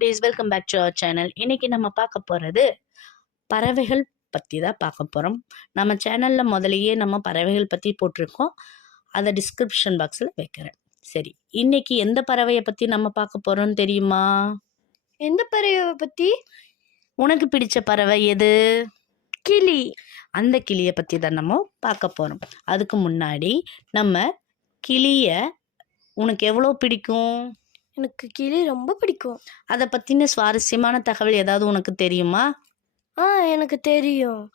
குட்டீஸ் welcome back to our channel இன்னைக்கு நம்ம பார்க்க போகிறது பறவைகள் பற்றி தான் பார்க்க போகிறோம் நம்ம சேனலில் முதலையே நம்ம பறவைகள் பற்றி போட்டிருக்கோம். அதை டிஸ்கிரிப்ஷன் பாக்ஸில் வைக்கிறேன். சரி இன்னைக்கு எந்த பறவையை பற்றி நம்ம பார்க்க போகிறோம் தெரியுமா? எந்த பறவையை பற்றி உனக்கு பிடிச்ச பறவை எது? கிளி. அந்த கிளியை பற்றி தான் நம்ம பார்க்க போகிறோம் அதுக்கு முன்னாடி நம்ம கிளியை உனக்கு எவ்வளோ பிடிக்கும்? எனக்கு கிளி ரொம்ப பிடிக்கும். அதை பற்றின சுவாரஸ்யமான தகவல் ஏதாவது உனக்கு தெரியுமா? ஆ எனக்கு தெரியும்.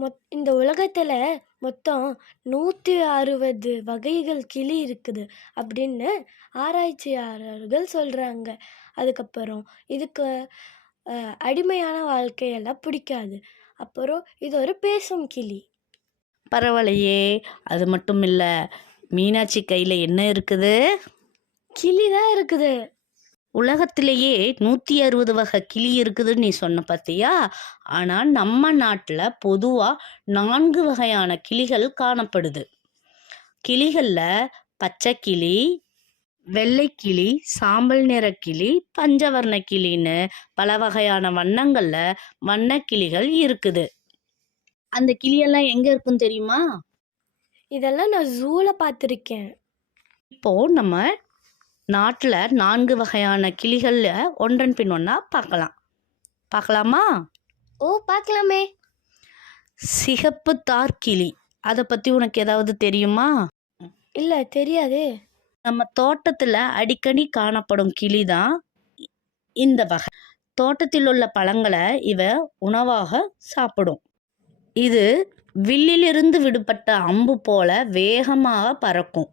மொத் இந்த உலகத்தில் மொத்தம் நூற்றி அறுபது வகைகள் கிளி இருக்குது அப்படின்னு ஆராய்ச்சியாளர்கள் சொல்கிறாங்க அதுக்கப்புறம் இதுக்கு அடிமையான வாழ்க்கையெல்லாம் பிடிக்காது. அப்புறம் இது ஒரு பேசும் கிளி. பரவாயில்லையே. அது மட்டும் இல்லை மீனாட்சி கையில் என்ன இருக்குது? கிளி தான் இருக்குது. உலகத்திலேயே நூற்றி அறுபது வகை கிளி இருக்குதுன்னு நீ சொன்ன பார்த்தியா ஆனால் நம்ம நாட்டில் பொதுவாக நான்கு வகையான கிளிகள் காணப்படுது. கிளிகளில் பச்சை கிளி வெள்ளைக்கிளி சாம்பல் நிற கிளி பஞ்சவர்ண கிளின்னு பல வகையான வண்ணங்களில் வண்ணக்கிளிகள் இருக்குது. அந்த கிளியெல்லாம் எங்கே இருக்குன்னு தெரியுமா? இதெல்லாம் நான் ஜூவில் பார்த்துருக்கேன். இப்போ நம்ம நாட்டில் நான்கு வகையான கிளிகளில் ஒன்றன் பின் ஒன்றா பார்க்கலாம். பார்க்கலாமா? ஓ பார்க்கலாமே. சிகப்பு தார் கிளி. அதை பற்றி உனக்கு ஏதாவது தெரியுமா? இல்லை தெரியாது. நம்ம தோட்டத்தில் அடிக்கடி காணப்படும் கிளி தான் இந்த வகை. தோட்டத்தில் உள்ள பழங்களை இவ உணவாக சாப்பிடும். இது வில்லிலிருந்து விடுபட்ட அம்பு போல வேகமாக பறக்கும்.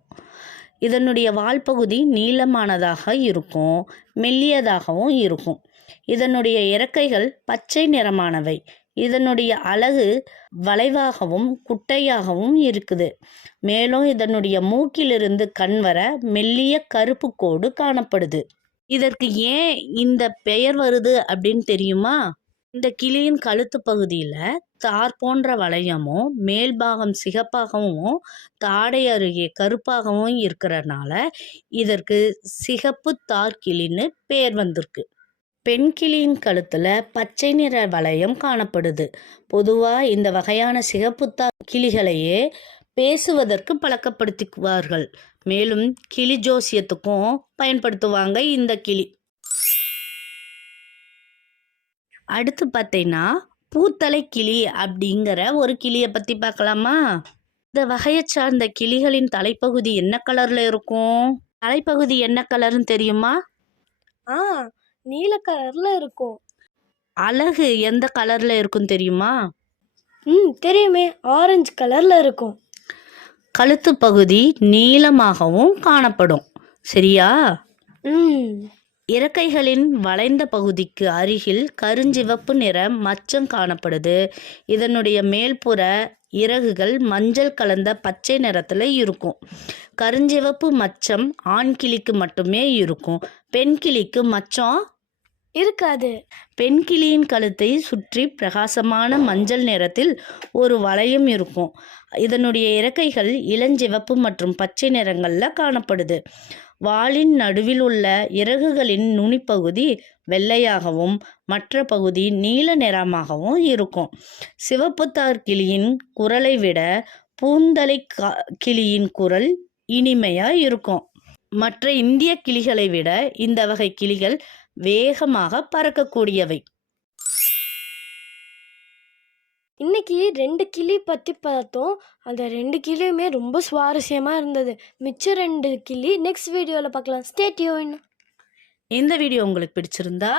இதனுடைய வால்பகுதி நீளமானதாக இருக்கும் மெல்லியதாகவும் இருக்கும். இதனுடைய இறக்கைகள் பச்சை நிறமானவை. இதனுடைய அலகு வளைவாகவும் குட்டையாகவும் இருக்குது. மேலும் இதனுடைய மூக்கிலிருந்து கண் வர மெல்லிய கருப்பு கோடு காணப்படுது. இதற்கு ஏன் இந்த பெயர் வருது அப்படின்னு தெரியுமா? இந்த கிளியின் கழுத்து பகுதியில் தார் போன்ற வளையமும் மேல்பாகம் சிகப்பாகவும் தாடை அருகே கருப்பாகவும் இருக்கிறனால இதற்கு சிகப்பு தார் கிளின்னு பேர் வந்திருக்கு. பெண் கிளியின் கழுத்தில் பச்சை நிற வளையம் காணப்படுது. பொதுவாக இந்த வகையான சிகப்பு தார் கிளிகளையே பேசுவதற்கு பழக்கப்படுத்திக்குவார்கள். மேலும் கிளி ஜோசியத்துக்கும் பயன்படுத்துவாங்க இந்த கிளி. அடுத்து பார்த்தீங்கன்னா பூத்தலை கிளி அப்படிங்கிற ஒரு கிளியை பற்றி பார்க்கலாமா? இந்த வகையை சார்ந்த கிளிகளின் தலைப்பகுதி என்ன கலரில் இருக்கும்? தலைப்பகுதி என்ன கலர்னு தெரியுமா? ஆ நீல கலரில் இருக்கும். அழகு எந்த கலரில் இருக்கும் தெரியுமா? ம் தெரியுமே. ஆரஞ்சு கலரில் இருக்கும். கழுத்து பகுதி நீளமாகவும் காணப்படும். சரியா? ம். இறக்கைகளின் வளைந்த பகுதிக்கு அருகில் கருஞ்சிவப்பு நிற மச்சம் காணப்படுது. இதனுடைய மேல்புற இறகுகள் மஞ்சள் கலந்த பச்சை நிறத்தில் இருக்கும். கருஞ்சிவப்பு மச்சம் ஆண் கிளிக்கு மட்டுமே இருக்கும். பெண் கிளிக்கு மச்சம் இருக்காது. பெண் கிளியின் கழுத்தை சுற்றி பிரகாசமான மஞ்சள் நிறத்தில் ஒரு வளையம் இருக்கும். இதனுடைய இறக்கைகள் இளஞ்சிவப்பு மற்றும் பச்சை நிறங்களில் காணப்படுது. வாளின் நடுவில் உள்ள இறகுகளின் நுனிப்பகுதி வெள்ளையாகவும் மற்ற பகுதி நீல நிறமாகவும் இருக்கும். சிவப்புத்தார் கிளியின் குரலை விட பூந்தலை கா- கிளியின் குரல் இனிமையாக இருக்கும். மற்ற இந்திய கிளிகளை விட இந்த வகை கிளிகள் வேகமாக பறக்கக்கூடியவை. இன்னைக்கு ரெண்டு கிளி பற்றி பார்த்தோம். அந்த ரெண்டு கிளியுமே ரொம்ப சுவாரஸ்யமாக இருந்தது. மிச்சம் ரெண்டு கிளி நெக்ஸ்ட் வீடியோவில் பார்க்கலாம். ஸ்டே டியூன் இந்த வீடியோ உங்களுக்கு பிடிச்சிருந்தா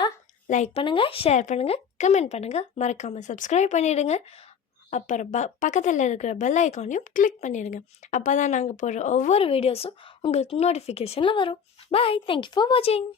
லைக் பண்ணுங்கள் ஷேர் பண்ணுங்கள் கமெண்ட் பண்ணுங்கள் மறக்காமல் சப்ஸ்கிரைப் பண்ணிடுங்க. அப்புறம் ப பக்கத்தில் இருக்கிற பெல் ஐக்கானையும் கிளிக் பண்ணிடுங்க. அப்போ தான் நாங்கள் போடுற ஒவ்வொரு வீடியோஸும் உங்களுக்கு நோட்டிஃபிகேஷனில் வரும். பாய் தேங்க்யூ ஃபார் வாட்சிங்